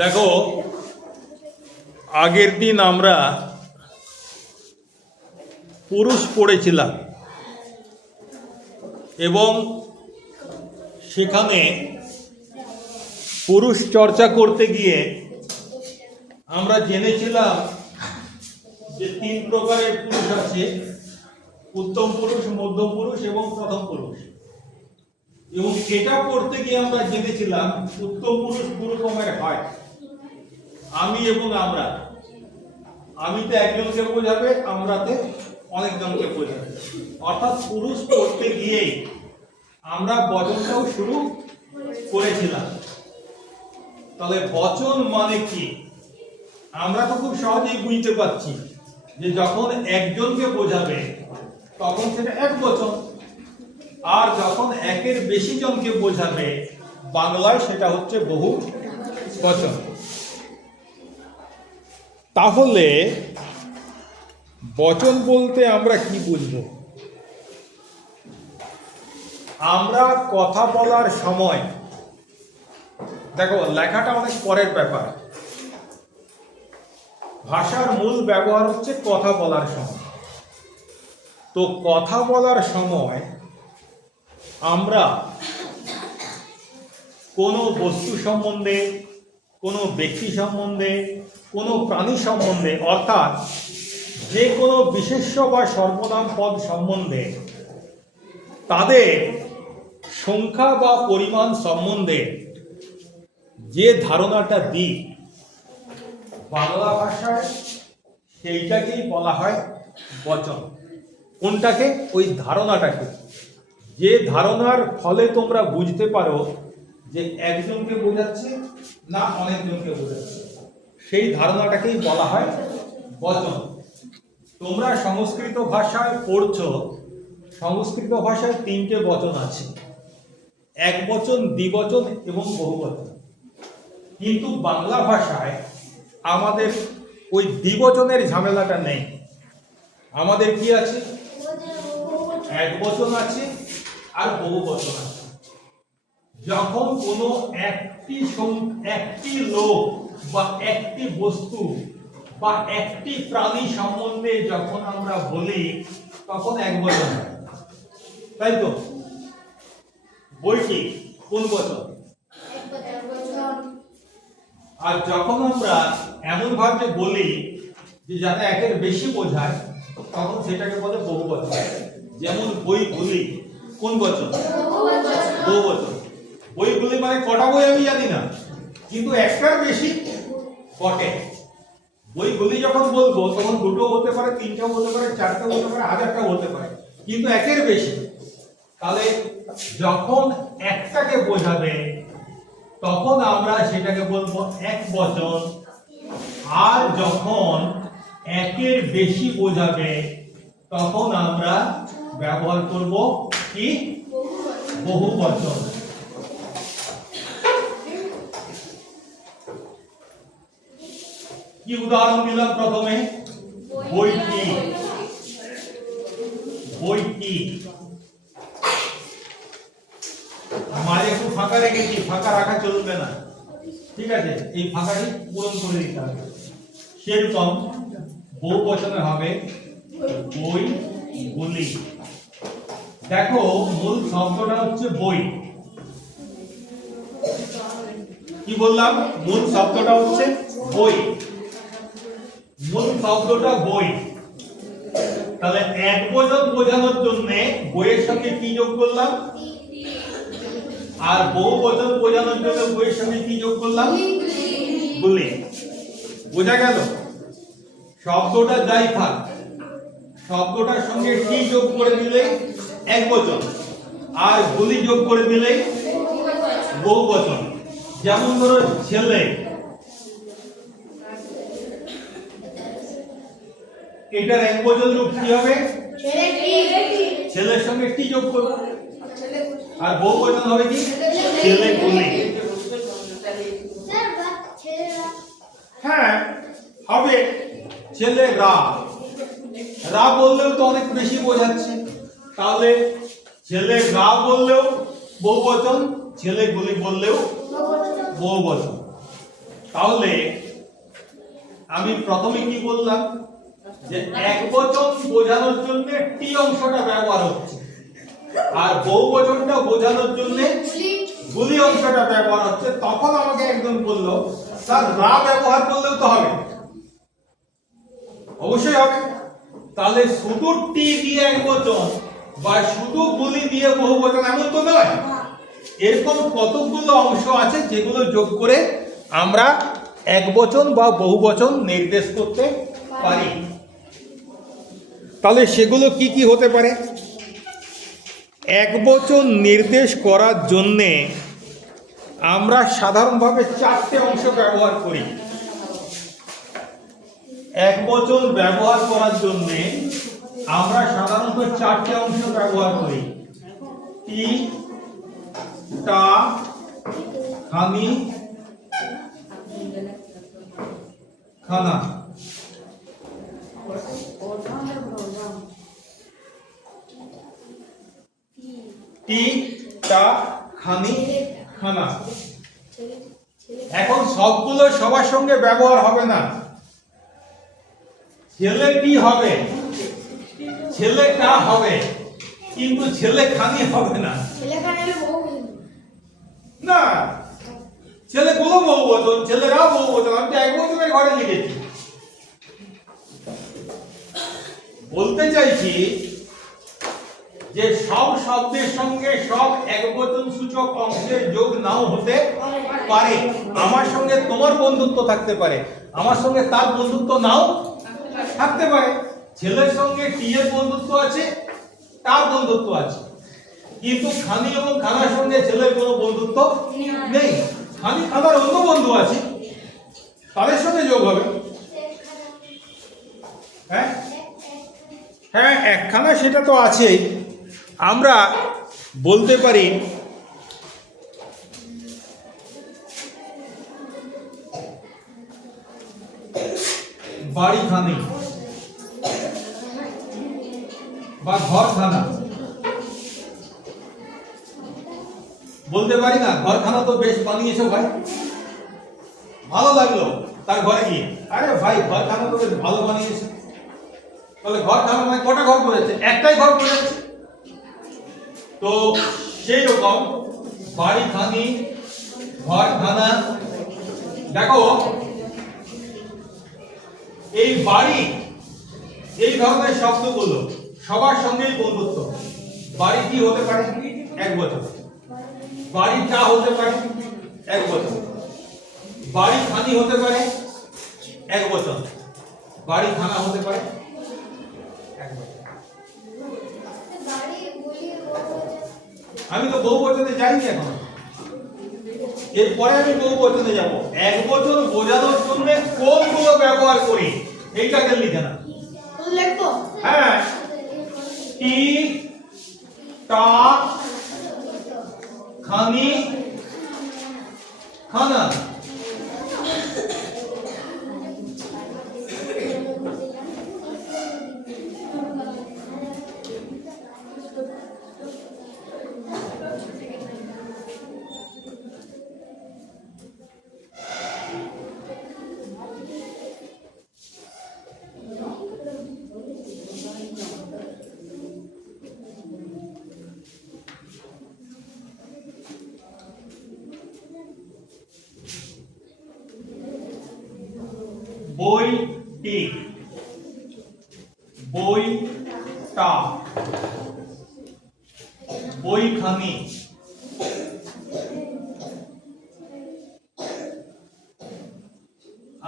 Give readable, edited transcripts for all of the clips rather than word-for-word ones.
দেখো, আগের দিন আমরা পুরুষ পড়েছিলাম এবং সেখানে পুরুষ চর্চা করতে গিয়ে আমরা জেনেছিলাম যে 3 প্রকারের পুরুষ আছে: উত্তম পুরুষ, মধ্যম পুরুষ এবং প্রথম পুরুষ। এবং এটা পড়তে গিয়ে আমরা জেনেছিলাম উত্তম পুরুষ দু রকমের হয়, আমি এবং আমরা। আমিতে একজনকে বোঝাবে, আমরাতে অনেকজনকে বোঝাবে। অর্থাৎ পুরুষ পড়তে গিয়েই আমরা বচনটাও শুরু করেছিলাম। তাহলে বচন মানে কি আমরা তো খুব সহজেই বুঝতে পারছি যে যখন একজনকে বোঝাবে তখন সেটা এক বচন, আর যখন একের বেশি জনকে বোঝাবে বাংলায় সেটা হচ্ছে বহু বচন। তাহলে বচন বলতে আমরা কি বুঝবো? আমরা কথা বলার সময়, দেখো লেখাটা অনেক পরের ব্যাপার, ভাষার মূল ব্যবহার হচ্ছে কথা বলার সময়। তো কথা বলার সময় আমরা কোনো বস্তু সম্বন্ধে, কোনো ব্যক্তি সম্বন্ধে, কোনো প্রাণী সম্বন্ধে, অর্থাৎ যে কোনো বিশেষ্য বা সর্বনাম পদ সম্বন্ধে, তাদের সংখ্যা বা পরিমাণ সম্বন্ধে যে ধারণাটা দিই বাংলা ভাষায়, সেইটাকেই বলা হয় বচন। কোনটাকে? ওই ধারণাটাকে, যে ধারণার ফলে তোমরা বুঝতে পারো যে একজনকে বোঝাচ্ছে না অনেকজনকে বোঝাচ্ছে, সেই ধারণাটাকেই বলা হয় বচন। তোমরা সংস্কৃত ভাষায় পড়ছো, সংস্কৃত ভাষায় 3টে বচন আছে: এক বচন, দ্বিবচন এবং বহুবচন। কিন্তু বাংলা ভাষায় আমাদের ওই দ্বিবচনের ঝামেলাটা নেই। আমাদের কি আছে? এক বচন আছে আর বহু বচন আছে। যখন কোনো একটি লোক বা একটি বস্তু বা একটি প্রাণী সম্বন্ধে যখন আমরা বলি তখন এক বচন হয়, তাই তো? বইটি কোন বচন? আর যখন আমরা এমন ভাবে বলি যে যাতে একের বেশি বোঝায় তখন সেটাকে বলে বহু বচন। যেমন বইগুলি কোন বচন? বহু বচন। বইগুলি মানে কটা বই আমি জানি না, কিন্তু একটার বেশি বটে। বইগুলি যখন বলবো তখন 2টো হতে পারে, 3টা হতে পারে, 4টা হতে পারে, 1000টা হতে পারে, কিন্তু একের বেশি। তাহলে যখন একটাকে বোঝাবে তখন আমরা সেটাকে বলবো এক বচন, আর যখন একের বেশি বোঝাবে তখন আমরা ব্যবহার করব কি? বহু বচন। কি উদাহরণ দিলাম প্রথমে? বইটি, বইটি। মাঝে একটু ফাঁকা রেখেছি, ফাঁকা রাখা চলবে না, ঠিক আছে? এই ফাঁকাটি পূরণ করে দিতে হবে। সেরকম বহু বচনে হবে বইগুলি। দেখো মূল শব্দটা হচ্ছে বই। কি বললাম? মূল শব্দটা হচ্ছে বই। মূল শব্দটা বই। তাহলে এক বচন বোঝানোর জন্য বইয়ের সঙ্গে কি যোগ করলাম? আর বহু বচন বোঝানোর জন্য বইয়ের সঙ্গে কি যোগ করলাম? গুলি। বোঝা গেল? শব্দটা যাই থাক, শব্দটার সঙ্গে টি যোগ করে দিলে এক বচন, আর গুলি যোগ করে দিলে বহু বচন। যেমন ধরো ছেলে, এটার এক বচন রূপ কি হবে? ছেলের সঙ্গে টি যোগ করবে, আর বহু বচন হবে কি? ছেলেগুলি। হ্যাঁ হবে, ছেলেরা। রা বললেও তো অনেক বেশি বোঝাচ্ছে, তাহলে ছেলেরা বললেও বহু বচন, ছেলেগুলি বললেও বহু বচন। তাহলে আমি প্রথমে কি বললাম যে একবচন বোঝানোর জন্য টি অংশটা ব্যবহার হচ্ছে, আর বহুবচনটা বোঝানোর জন্য গুলি অংশটা ব্যবহার হচ্ছে। তখন আমাকে একজন বলল, স্যার রা ব্যবহার করলেও তো হবে। অবশ্যই হবে। তাহলে শুধু টি দিয়ে একবচন বা শুধু গুলি দিয়ে বহুবচন এমন তো নয়। এরকম কতগুলো অংশ আছে যেগুলো যোগ করে আমরা একবচন বা বহুবচন নির্দেশ করতে পারি। তাহলে সেগুলো কি কি হতে পারে? একবচন নির্দেশ করার জন্যে আমরা সাধারণভাবে চারটে অংশ ব্যবহার করি। একবচন ব্যবহার করার জন্যে আমরা সাধারণত চারটে অংশ ব্যবহার করি। টি, টা, খানি, খানা। টি, টা, খানি, খানা। এখন সবগুলো সবার সঙ্গে ব্যবহার হবে না। ছেলে টি হবে, ছেলেটা হবে, কিন্তু ছেলে খানি হবে না। না, ছেলেগুলো বহুবচন, ছেলেরা বহুবচন। আমি তো একবচনের ঘরে লিখেছি। বলতে চাইছি যে সব শব্দের সঙ্গে সব একবচন সূচক অংশের যোগ নাও হতে পারে। আমার সঙ্গে তোমার বন্ধুত্ব থাকতে পারে, আমার সঙ্গে তার বন্ধুত্ব নাও থাকতে পারে। ছেলের সঙ্গে টি এর বন্ধুত্ব আছে, তার বন্ধুত্ব আছে, কিন্তু খানি এবং খানার সঙ্গে ছেলের কোনো বন্ধুত্ব নেই। খানি খানার অন্য বন্ধু আছে, তাদের সঙ্গে যোগ হবে। হ্যাঁ হ্যাঁ, একখানা সেটা তো আছেই। আমরা বলতে পারি বাড়ি খানি বা ঘর খানা। বলতে পারি না ঘরখানা তো বেশ বানিয়েছো ভাই, ভালো লাগলো তার ঘরে গিয়ে। আরে ভাই ঘরখানা তো বেশ ভালো বানিয়েছে। তাহলে ঘরখানা মানে কটা ঘর করেছে? একটাই ঘর করেছে। তো সেই রকম বাড়ি খানি, ঘর খানা। দেখো এই বাড়ি, এই ধরনের শব্দগুলো সবার সঙ্গেই বন্ধুত্ব। বাড়ি কি হতে পারে? একবচন। বাড়ি চা হতে পারে একবচন। বাড়ি খানি হতে পারে একবচন। বাড়ি খানা হতে পারে একবচন। আমি তো বহুবচনে যাইনি এখন, এরপরে আমি বহুবচনে যাব। একবচন বোঝানোর জন্য কোনগুলো ব্যবহার করি এইটাকে লিখে না। হ্যাঁ, টি, টা, খানি, খানা। বইটি, বইটা, বইখানি,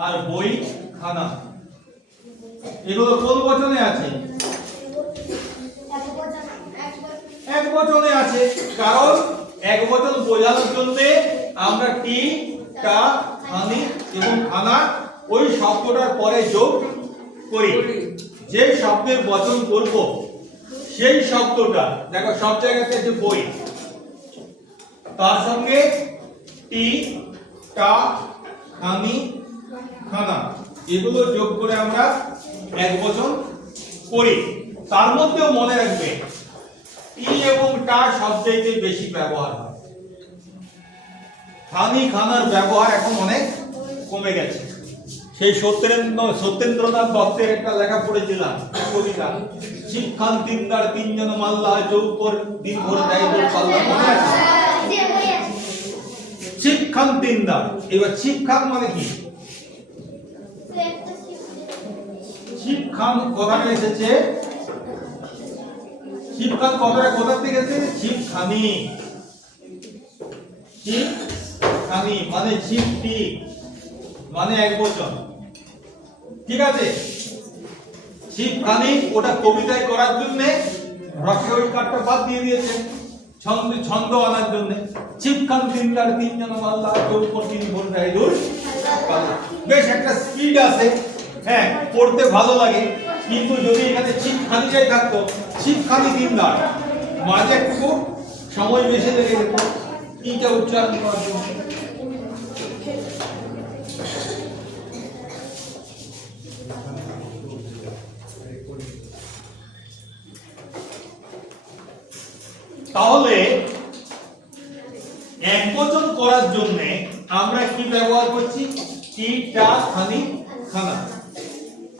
আর বইখানা। এগুলো কোন বচনে আছে? একবচনে আছে। কারণ একবচন বোঝানোর জন্য আমরা টি, টা, খানি এবং খানা ওই শব্দটার পরে যোগ করি। যে শব্দের বচন করব সেই শব্দটা, দেখো সব জায়গাতে আছে বই, তার সঙ্গে টি, টা, খানি, খানা এগুলো যোগ করে আমরা একবচন করি। তার মধ্যেও মনে রাখবে টি এবং টা শব্দটি বেশি ব্যবহার হয়। খানি খানার ব্যবহার এখন অনেক কমে গেছে। সেই সত্যেন্দ্রনাথ দত্তের একটা লেখা পড়েছিলাম, কবিতা, শিবখান তিনদার তিনজন মাল্লা চৌকর দিন ভর দেয় দোল পাল্লা, মনে আছে? শিবখান তিনদার। এবার শিবখান মানে কি? শিবখান কথাটা এসেছে, শিবখান কথাটা কোথা থেকে এসেছে? শিবখানি। শিবখানি মানে শিবটি, মানে এক বচন, ঠিক আছে? শিবখানি ওটা কবিতায় করার জন্য রসে ওই কাঠটা বাদ দিয়ে দিয়েছেন ছন্দ আনার জন্য। শিবখান তিনদার তিনজন মাল্লা চৌকর দিন ভর দেয় দোল পাল্লা। বেশ একটা স্পিড আছে, হ্যাঁ, পড়তে ভালো লাগে। কিন্তু যদি এখানে শিবখানিটাই থাকতো, শিবখানি তিনদার, মাঝে একটু সময় বেশি লেগে যেত এইটা উচ্চারণ করার জন্য। তাহলে একবচন করার জন্য আমরা কি ব্যবহার করছি? টি, টা, খানি, খানা।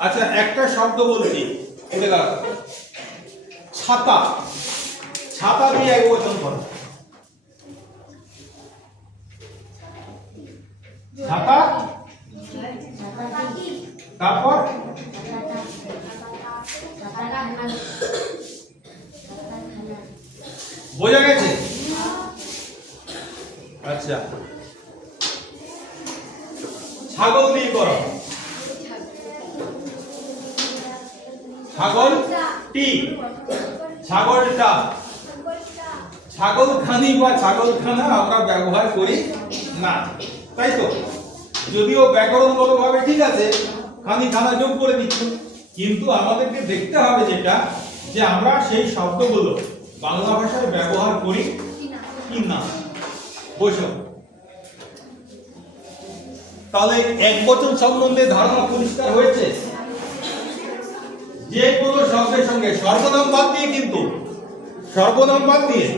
আচ্ছা, একটা শব্দ বলছি, এটা দেখো, ছাতা। ছাতা দিয়ে একবচন করো। ছাতা, তারপর বোঝা গেছে? আচ্ছা, ছাগল দিয়ে করো। ছাগল টি, ছাগলটা। ছাগলখানি বা ছাগলখানা আমরা ব্যবহার করি না, তাই তো? যদিও ব্যাকরণগতভাবে ঠিক আছে, খানি খানা যোগ করে দিচ্ছ, কিন্তু আমাদেরকে দেখতে হবে যেটা, যে আমরা সেই শব্দগুলো বাংলা ভাষায় ব্যবহার করি কি না। বসো। তাহলে একবচন সম্বন্ধে ধারণা পরিষ্কার হয়েছে। যে কোনো শব্দের সঙ্গে সর্বনাম বাদ দিয়ে, কিন্তু সর্বনাম বাদ দিয়ে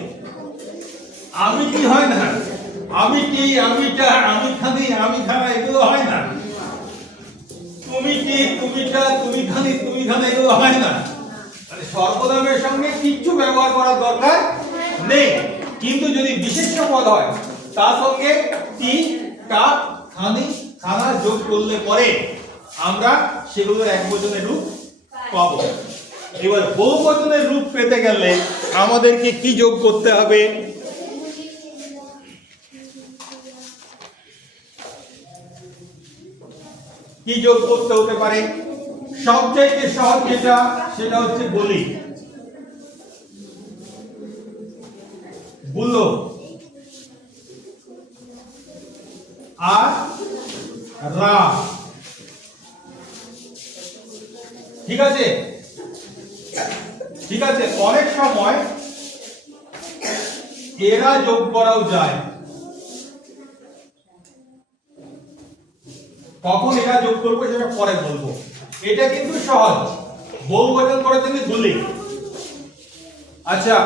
আমি কি হয় না, আমি কি, আমিটা, আমি খানি, আমি খানা, এগুলো হয় না। তুমি কি, তুমিটা, তুমি খানি, তুমি খানা, এগুলো হয় না। মানে সর্বনামের সঙ্গে কিচ্ছু ব্যবহার করার দরকার নেই। কিন্তু যদি বিশেষ্য পদ হয়, তার সঙ্গে টি, টা, খানি, খানা যোগ করলে পরে আমরা সেগুলোর একবচনের রূপ পাবো। এবার বহুবচনের রূপ পেতে গেলে আমাদেরকে কি যোগ করতে হবে? কি যোগ করতে হতে পারে? সবচাইতে সহজ যেটা, সেটা হচ্ছে বলি, বুলো আর রা, ঠিক আছে? ঠিক আছে, অনেক সময় এরা যোগ করাও যায়। কখন এরা যোগ করবো সেটা পরে বলবো। এটা কিন্তু সহজ, বহুবচন করার জন্য বলি। আচ্ছা,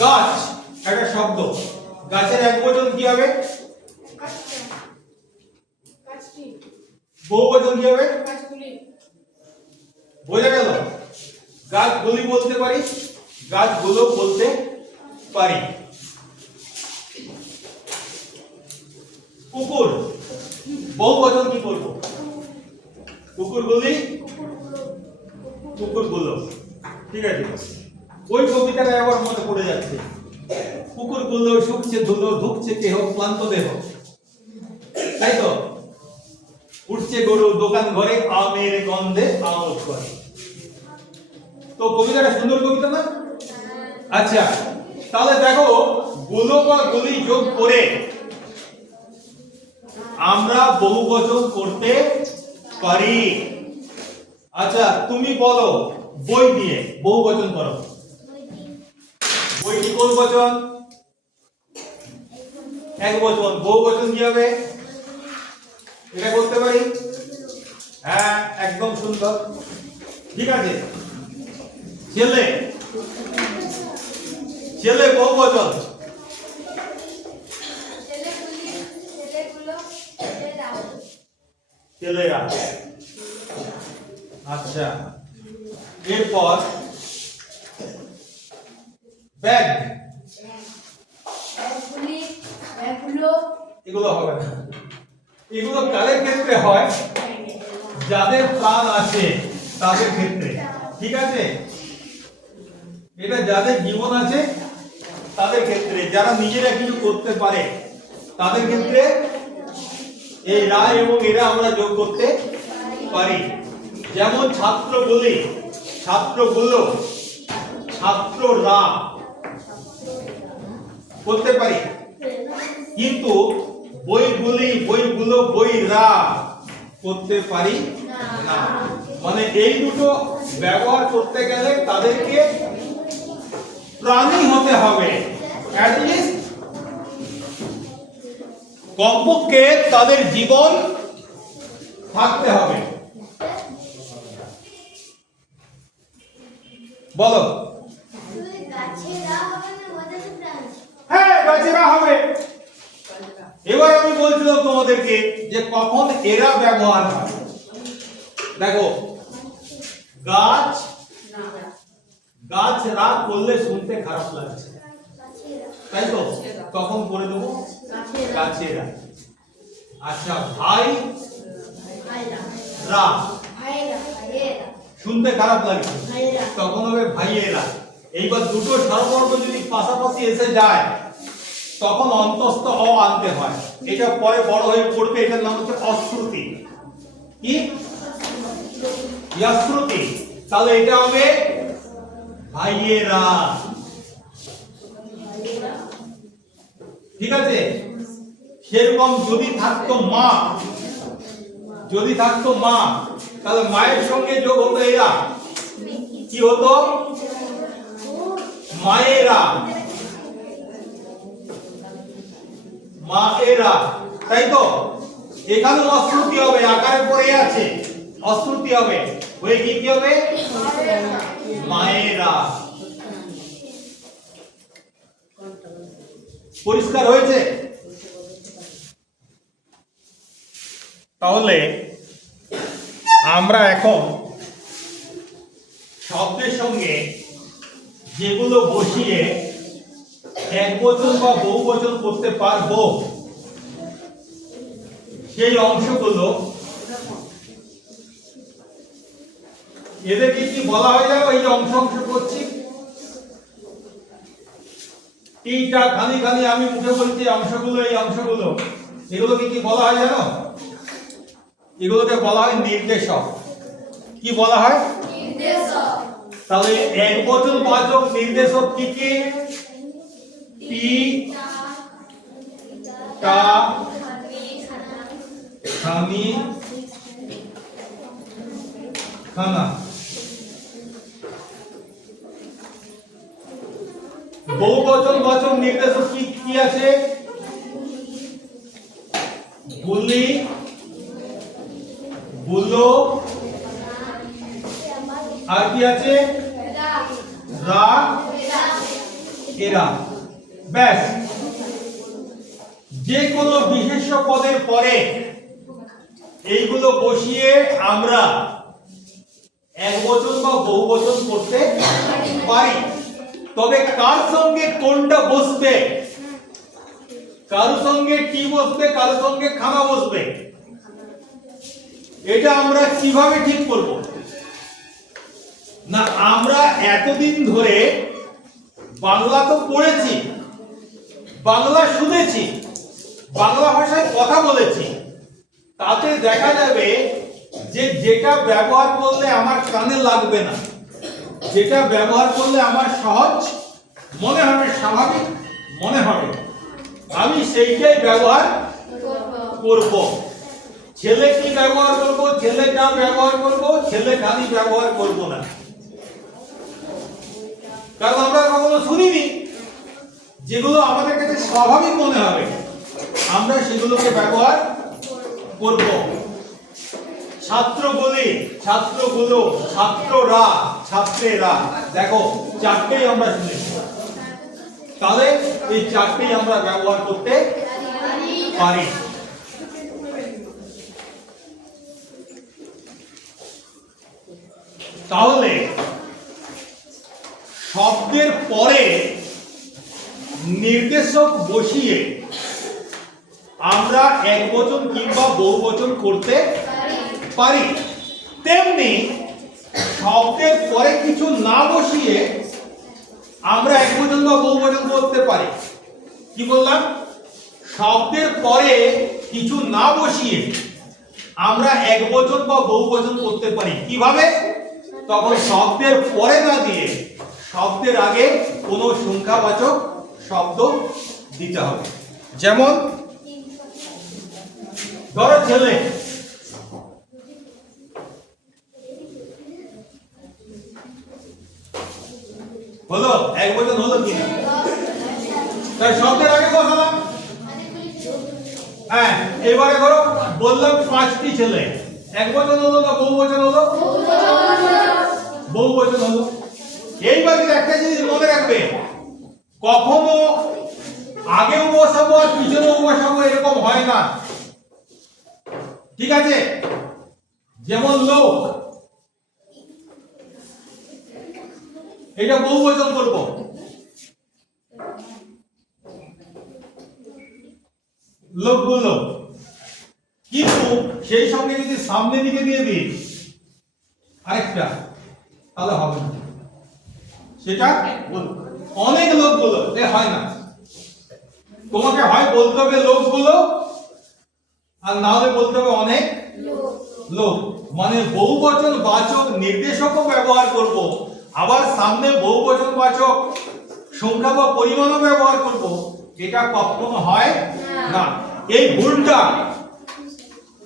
গাছ একটা শব্দ, গাছের একবচন কি হবে? বহুবচন কি হবে? বোঝা গেল? গাছগুলি বলতে পারি, গাছগুলো বলতে পারি। কুকুর, বহুবচন কি করব? কুকুরগুলি, কুকুরগুলো, ঠিক আছে? ওই কবিতাটা আবার মনে পড়ে যাচ্ছে, কুকুরগুলো শুকছে ধুলো, ধুকছে কেহ ক্লান্ত দেহ, তাই তো? উঠছে গরু দোকান ঘরে, আমের গন্ধে আমোদ করে। তো কবিতাটা সুন্দর কবিতা না? আচ্ছা, তাহলে দেখো, গুলো বা গুলি যোগ করে আমরা বহুবচন করতে পারি। আচ্ছা, তুমি বলো, বই দিয়ে বহুবচন করো। বইটি কোন বচন? একবচন। বহুবচন কি হবে? এটা করতে পারি? হ্যাঁ, একদম সুন্দর, ঠিক আছে। ছেলে, ছেলে বহুবচন। ছেলেরা। আচ্ছা, এরপর ব্যাগ, এগুলো হবে না। এগুলো কাদের ক্ষেত্রে হয়? যাদের প্রাণ আছে তাদের ক্ষেত্রে, ঠিক আছে? এটা যাদের জীবন আছে তাদের ক্ষেত্রে, যারা নিজেরা কিছু করতে পারে তাদের ক্ষেত্রে এই রা এবং এরা আমরা যোগ করতে পারি। যেমন ছাত্র বলি, ছাত্রগুলো, ছাত্ররা করতে পারি, কিন্তু বইগুলি, বইগুলো, বইরা করতে পারি না। মানে এই দুটো ব্যবহার করতে গেলে তাদেরকে প্রাণী হতে হবে, অ্যাটলিস্ট কমপক্ষে তাদের জীবন থাকতে হবে। বলো। হ্যাঁ, গাছেরা হবে। এবার আমি বলছিলাম তোমাদেরকে যে কখন এরা ব্যবহার হয়। দেখো, গাছ, গাছ রা করলে শুনতে খারাপ লাগছে, তাই তো? তখন করে দেবো গাছেরা। আচ্ছা, ভাই রা, শুনতে খারাপ লাগছে, তখন হবে ভাইয়েরা। এইবার দুটো স্বরবর্গ যদি পাশাপাশি এসে যায় তখন অন্তস্থ অ আনতে হয়। এটা পরে বড় হয়ে পড়বে, এটার নাম হচ্ছে অশ্রুতি। কি? অশ্রুতি। তাহলে এটা হবে ভাইয়েরা, ঠিক আছে? সেরকম যদি থাকতো মা, যদি থাকতো মা, তাহলে মায়ের সঙ্গে যোগ হতো এরা, কি হতো? মায়েরা, মায়েরা, তাই তো? এখানে অশ্রুতি হবে, আকারের পরে আছে, অশ্রুতি হবে, হয়ে কি হবে? মায়েরা। পরিষ্কার হয়েছে? তাহলে আমরা এখন শব্দের সঙ্গে যেগুলো বসিয়ে একবচন বা বহুবচন করতে পারবো সেই অংশগুলো, এদেরকে কি বলা হয় জানো? এই যে অংশ অংশ করছি, তিনটা খালি খালি আমি মুখে বলছি অংশগুলো, এই অংশগুলো, এগুলোকে কি বলা হয় জানো? এগুলোকে বলা হয় নির্দেশক। কি বলা হয়? নির্দেশক। তাহলে একবচন বাচক নির্দেশক কি কি? টি, টা, খামি, খানা। বহুবচন বাচক নির্দেশক কি কি আছে? বুলি, বুলো, আর কি আছে? রা, এরা। ব্যাস। যে কোনো বিশেষ্য পদের পরে এইগুলো বসিয়ে আমরা একবচন বা বহুবচন করতে পারি। তবে কার সঙ্গে কোনটা বসবে? কার সঙ্গে টি বসবে, কার সঙ্গে খানা বসবে, এটা আমরা কিভাবে ঠিক করব? না, আমরা এতদিন ধরে বাংলা তো পড়েছি, বাংলা শুনেছি, বাংলা ভাষায় কথা বলেছি, তাতে দেখা যাবে যে যেটা ব্যবহার করলে আমার কানে লাগবে না, যেটা ব্যবহার করলে আমার সহজ মনে হবে, স্বাভাবিক মনে হবে, আমি সেইটাই ব্যবহার করব। ছেলে কি ব্যবহার করব? ছেলেটা ব্যবহার করব, ছেলে খালি ব্যবহার করব না, কারণ আমরা কখনো শুনিনি। যেগুলো আমাদের কাছে স্বাভাবিক মনে হবে আমরা সেগুলোকে ব্যবহার করব। ছাত্র বলি, ছাত্রগুলো, ছাত্ররা, ছাত্রেরা, দেখো চারটেই আমরা শুনেছি। তাহলে এই চারটেই আমরা ব্যবহার করতে পারি। তাহলে শব্দের পরে নির্দেশক বসিয়ে আমরা একবচন কিংবা বহুবচন করতে পারি, তেমনি শব্দের পরে কিছু না বসিয়ে আমরা একবচন বা বহুবচন করতে পারি। কি বললাম? শব্দের পরে কিছু না বসিয়ে আমরা একবচন বা বহুবচন করতে পারি। কিভাবে? তখন শব্দের পরে না দিয়ে শব্দের আগে কোনো সংখ্যাবাচক শব্দ দিতে হবে। যেমন ধরো ছেলে, হলো একবচন হলো কিনা? তাই শব্দের আগে বসালাম। হ্যাঁ, এবারে ধরো বললাম 5টি ছেলে, একবচন হলো না বহুবচন হলো? বহুবচন হলো। এইবারে একটা জিনিস মনে রাখবে, কখনো আগেও বসাবো আর পিছনেও বসাবো এরকম হয় না, ঠিক আছে? যেমন লোক, এটা বহুবচন করব, লোকগুলো, কিন্তু সেই সঙ্গে যদি সামনে দিকে দিয়ে দিই আরেকটা, তাহলে হবে না। সেটা অনেক লোকগুলো হয় না। তোমাকে হয় বলতে হবে লোকগুলো, আর না হলে বলতে হবে অনেক লোক। মানে বহুবচন বাচক নির্দেশকও ব্যবহার করব, আবার সামনে বহুবচন বাচক সংখ্যা বা পরিমাণও ব্যবহার করব, এটা কখনো হয় না। এই ভুলটা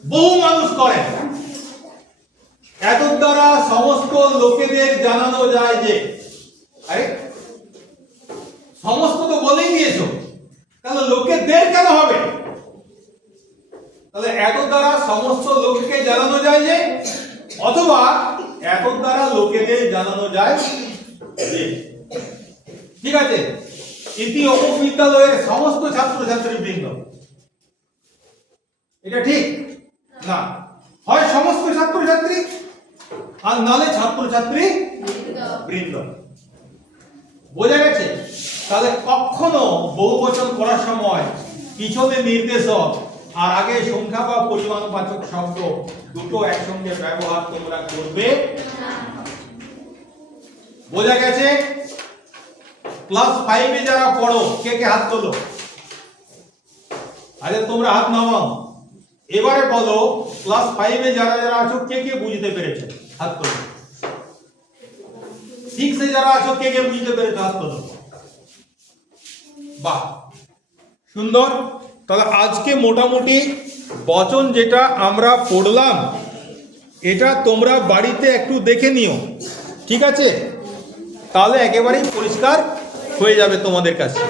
বহু মানুষ করে। এত দ্বারা সমস্ত লোকেদের জানানো যায় যে, আরে সমস্ত তো বলেই দিয়েছো, তাহলে লোকেদের কেন হবে? তাহলে এত দ্বারা সমস্ত লোককে জানানো যায় যে, অথবা এত দ্বারা লোকেদের জানানো যায় যে। ঠিক আছে? ইতি অমুক বিদ্যালয়ের সমস্ত ছাত্রছাত্রী বৃন্দ, এটা ঠিক না। হয় সমস্ত ছাত্রছাত্রী আর নালে ছাত্রছাত্রী বৃন্দ। বোঝা গেছে? তাহলে কখনো বহুবচন করার সময় পিছনে নির্দেশক আর আগে সংখ্যা বা পরিমাণবাচক শব্দ দুটো একসঙ্গে ব্যবহার তোমরা করবে না। বোঝা গেছে? ক্লাস 5 এ যারা পড়ো, কে কে হাত তোলো? আরে তোমরা হাত নামাও। এবারে বলো, ক্লাস 5 এ যারা যারা আছো, কে কে বুঝতে পেরেছো? হাত তোলো। 6 এ যারা আছো, কে কে বুঝতে পেরেছো? হাত তোলো। বাহ, সুন্দর। তাহলে আজকে মোটামুটি বচন যেটা আমরা পড়লাম, এটা তোমরা বাড়িতে একটু দেখে নিও, ঠিক আছে? তাহলে একেবারেই পরিষ্কার হয়ে যাবে তোমাদের কাছে।